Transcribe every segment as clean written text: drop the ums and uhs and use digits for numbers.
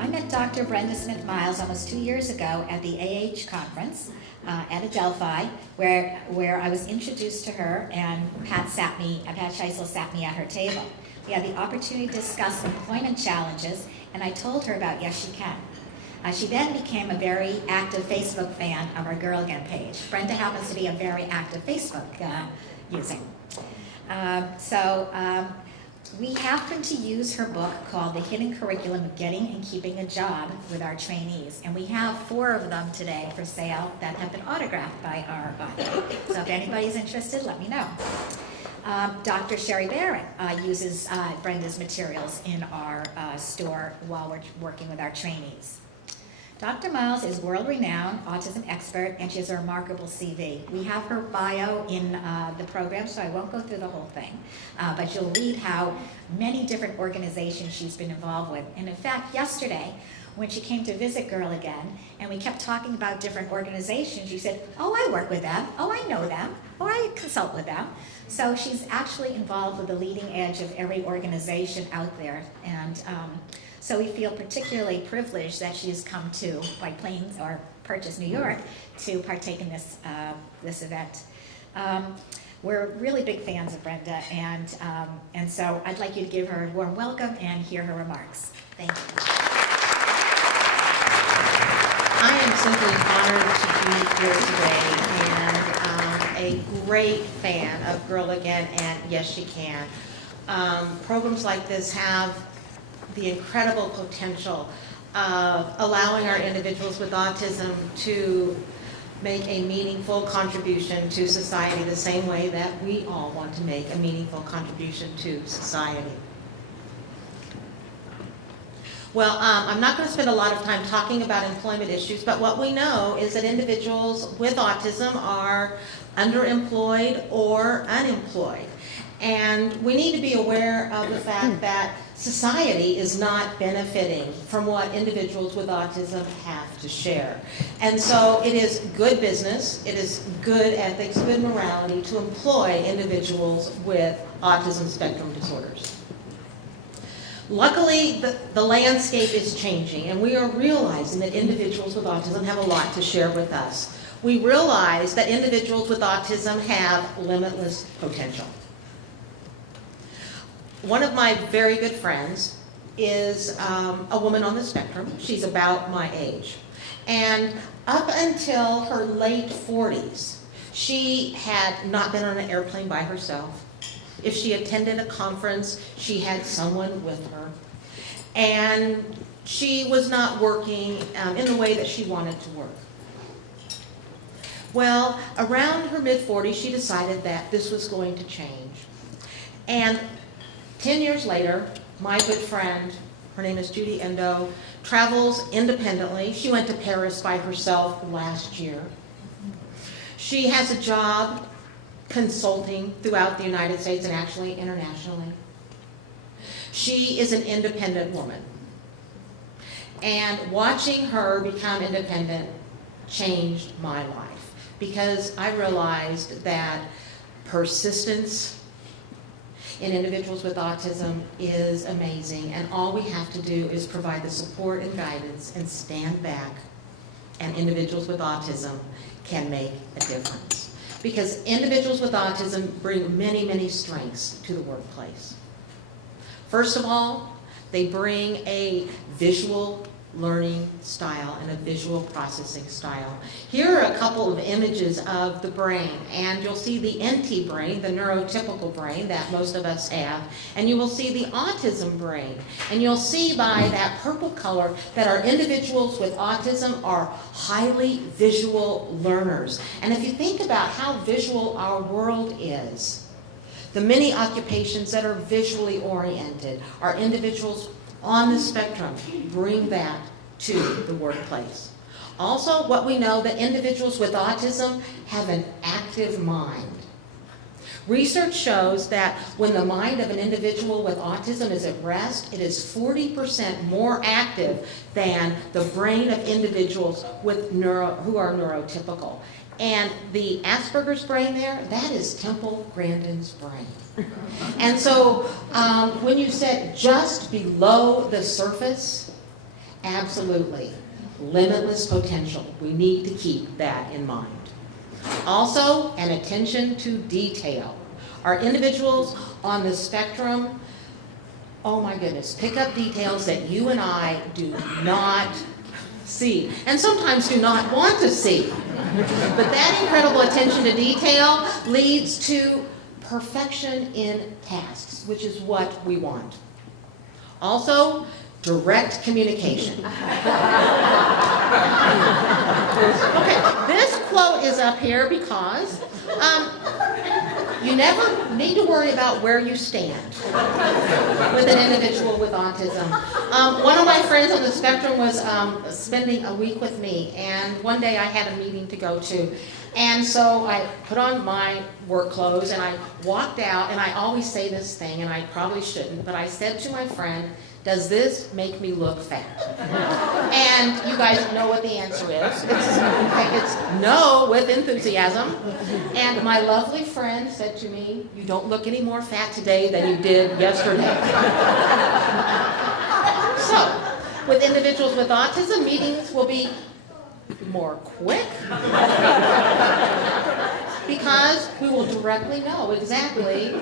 I met Dr. Brenda Smith Myles almost 2 years ago at the AH conference at Adelphi, where I was introduced to her, and Pat Scheisel sat me at her table. We had the opportunity to discuss employment challenges, and I told her about Yes She Can. She then became a very active Facebook fan of our Girl Again page. Brenda happens to be a very active Facebook user. We happened to use her book called The Hidden Curriculum of Getting and Keeping a Job with Our Trainees. And we have 4 of them today for sale that have been autographed by our author. So if anybody's interested, let me know. Dr. Sherry Barrett uses Brenda's materials in our store while we're working with our trainees. Dr. Myles is world-renowned autism expert, and she has a remarkable CV. We have her bio in the program, so I won't go through the whole thing, but you'll read how many different organizations she's been involved with. And in fact, yesterday, when she came to visit Girl Again, and we kept talking about different organizations, she said, "Oh, I work with them. Oh, I know them. Oh, I consult with them." So she's actually involved with the leading edge of every organization out there, and so we feel particularly privileged that she has come to White Plains or Purchase, New York, to partake in this event. We're really big fans of Brenda, and so I'd like you to give her a warm welcome and hear her remarks. Thank you. I am simply honored to be here today, and a great fan of Girl Again and Yes She Can. Programs like this have the incredible potential of allowing our individuals with autism to make a meaningful contribution to society the same way that we all want to make a meaningful contribution to society. Well, I'm not going to spend a lot of time talking about employment issues, but what we know is that individuals with autism are underemployed or unemployed. And we need to be aware of the fact that society is not benefiting from what individuals with autism have to share. And so it is good business, it is good ethics, good morality to employ individuals with autism spectrum disorders. Luckily, the landscape is changing, and we are realizing that individuals with autism have a lot to share with us. We realize that individuals with autism have limitless potential. One of my very good friends is a woman on the spectrum. She's about my age. And up until her late 40s, she had not been on an airplane by herself. If she attended a conference, she had someone with her. And she was not working in the way that she wanted to work. Well, around her mid-40s, she decided that this was going to change. And 10 years later, my good friend, her name is Judy Endo, travels independently. She went to Paris by herself last year. She has a job consulting throughout the United States and actually internationally. She is an independent woman. And watching her become independent changed my life, because I realized that persistence in individuals with autism is amazing, and all we have to do is provide the support and guidance and stand back, and individuals with autism can make a difference. Because individuals with autism bring many, many strengths to the workplace. First of all, they bring a visual learning style and a visual processing style. Here are a couple of images of the brain, and you'll see the NT brain, the neurotypical brain that most of us have, and you will see the autism brain. And you'll see by that purple color that our individuals with autism are highly visual learners. And if you think about how visual our world is, the many occupations that are visually oriented, our individuals on the spectrum bring that to the workplace. Also, what we know, that individuals with autism have an active mind. Research shows that when the mind of an individual with autism is at rest, it is 40% more active than the brain of individuals with who are neurotypical. And the Asperger's brain there, that is Temple Grandin's brain. And so when you set just below the surface Absolutely. Limitless potential. We need to keep that in mind. Also, an attention to detail. Our individuals on the spectrum, oh my goodness, pick up details that you and I do not see, and sometimes do not want to see. But that incredible attention to detail leads to perfection in tasks, which is what we want. Also, direct communication. Okay, this quote is up here because you never need to worry about where you stand with an individual with autism. One of my friends on the spectrum was spending a week with me, and one day I had a meeting to go to. And so I put on my work clothes and I walked out, and I always say this thing, and I probably shouldn't, but I said to my friend, "Does this make me look fat?" And you guys know what the answer is. It's no, with enthusiasm. And my lovely friend said to me, "You don't look any more fat today than you did yesterday." So, with individuals with autism, meetings will be more quick because we will directly know exactly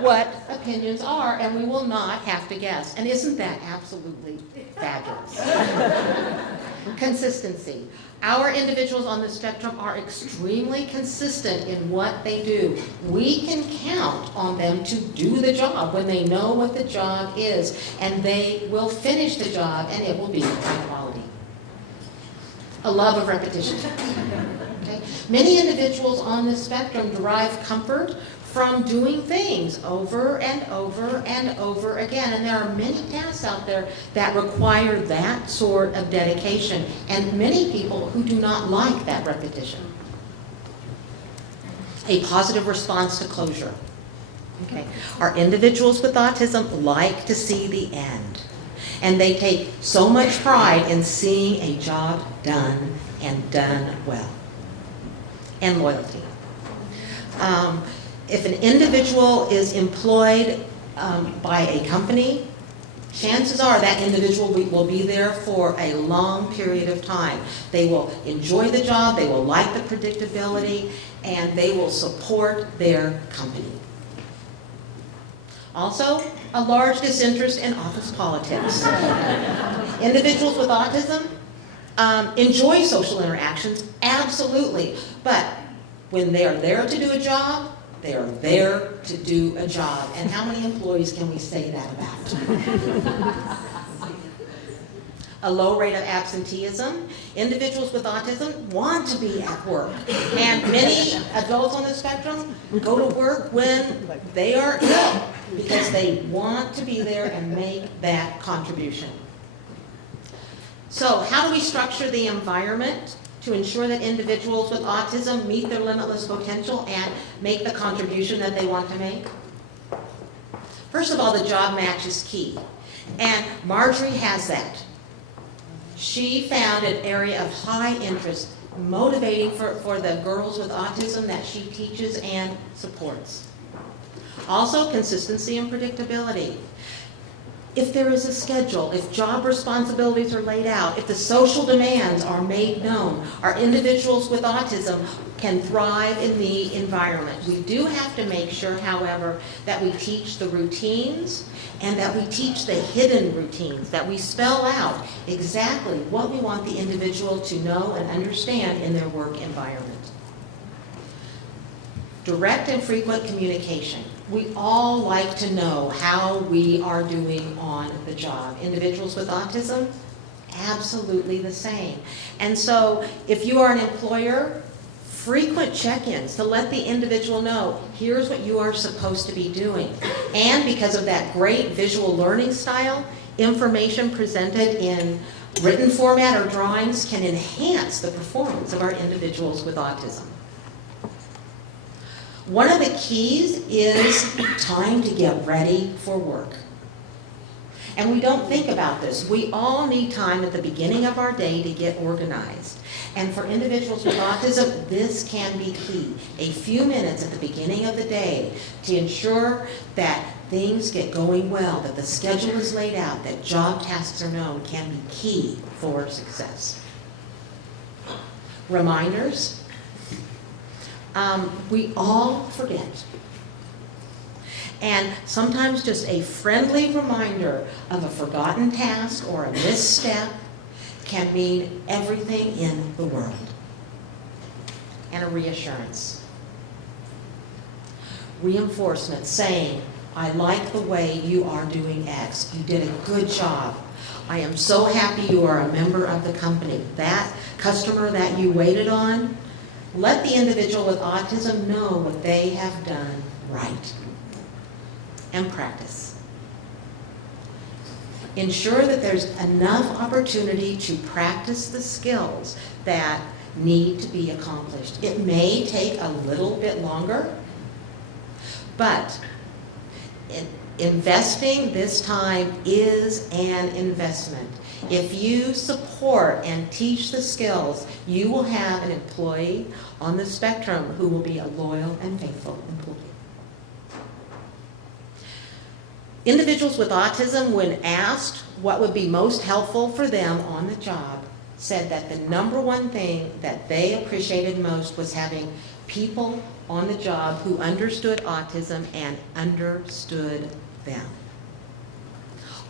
what opinions are, and we will not have to guess. And isn't that absolutely fabulous? Consistency. Our individuals on the spectrum are extremely consistent in what they do. We can count on them to do the job when they know what the job is, and they will finish the job, and it will be high quality. A love of repetition. Okay? Many individuals on the spectrum derive comfort from doing things over and over and over again. And there are many tasks out there that require that sort of dedication, and many people who do not like that repetition. A positive response to closure. Okay. Our individuals with autism like to see the end. And they take so much pride in seeing a job done and done well. And loyalty. If an individual is employed by a company, chances are that individual will be there for a long period of time. They will enjoy the job, they will like the predictability, and they will support their company. Also, a large disinterest in office politics. Individuals with autism enjoy social interactions, absolutely. But when they are there to do a job, they are there to do a job. And how many employees can we say that about? A low rate of absenteeism. Individuals with autism want to be at work. And many adults on the spectrum go to work when they are ill because they want to be there and make that contribution. So how do we structure the environment to ensure that individuals with autism meet their limitless potential and make the contribution that they want to make? First of all, the job match is key. And Marjorie has that. She found an area of high interest, motivating for the girls with autism that she teaches and supports. Also, consistency and predictability. If there is a schedule, if job responsibilities are laid out, if the social demands are made known, our individuals with autism can thrive in the environment. We do have to make sure, however, that we teach the routines and that we teach the hidden routines, that we spell out exactly what we want the individual to know and understand in their work environment. Direct and frequent communication. We all like to know how we are doing on the job. Individuals with autism, absolutely the same. And so if you are an employer, frequent check-ins to let the individual know, here's what you are supposed to be doing. And because of that great visual learning style, information presented in written format or drawings can enhance the performance of our individuals with autism. One of the keys is time to get ready for work. And we don't think about this. We all need time at the beginning of our day to get organized. And for individuals with autism, this can be key. A few minutes at the beginning of the day to ensure that things get going well, that the schedule is laid out, that job tasks are known, can be key for success. Reminders. We all forget. And sometimes just a friendly reminder of a forgotten task or a misstep can mean everything in the world. And a reassurance. Reinforcement, saying, I like the way you are doing X. You did a good job. I am so happy you are a member of the company. That customer that you waited on, let the individual with autism know what they have done right. And practice. Ensure that there's enough opportunity to practice the skills that need to be accomplished. It may take a little bit longer, but investing this time is an investment. If you support and teach the skills, you will have an employee on the spectrum who will be a loyal and faithful employee. Individuals with autism, when asked what would be most helpful for them on the job, said that the number one thing that they appreciated most was having people on the job who understood autism and understood them.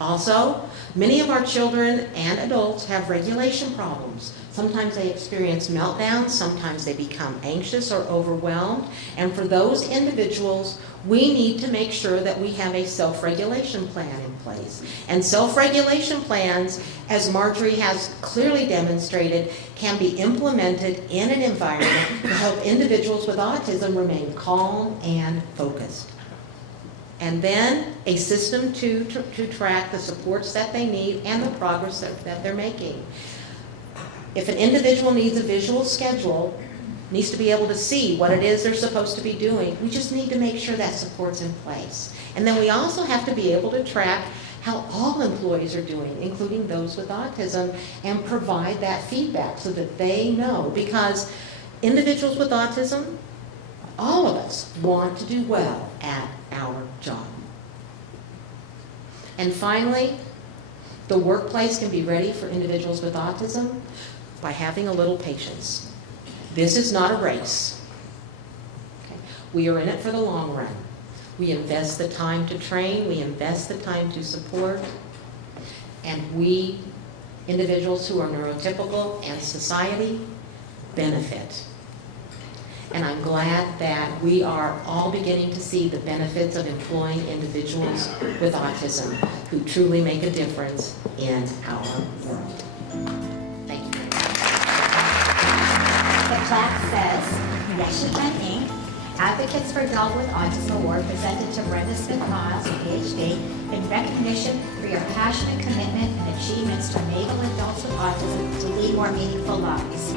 Also, many of our children and adults have regulation problems. Sometimes they experience meltdowns, sometimes they become anxious or overwhelmed, and for those individuals, we need to make sure that we have a self-regulation plan in place. And self-regulation plans, as Marjorie has clearly demonstrated, can be implemented in an environment to help individuals with autism remain calm and focused. And then a system to track the supports that they need and the progress that they're making. If an individual needs a visual schedule, needs to be able to see what it is they're supposed to be doing, we just need to make sure that support's in place. And then we also have to be able to track how all employees are doing, including those with autism, and provide that feedback so that they know. Because individuals with autism, all of us want to do well at our job. And finally, the workplace can be ready for individuals with autism by having a little patience. This is not a race. Okay? We are in it for the long run. We invest the time to train, we invest the time to support, and we, individuals who are neurotypical and society, benefit. And I'm glad that we are all beginning to see the benefits of employing individuals with autism who truly make a difference in our world. Thank you. The plaque says, Michigan Inc., Advocates for Dog with Autism Award presented to Brenda Smith Myles, PhD, in recognition for your passionate commitment and achievements to enable adults with autism to lead more meaningful lives.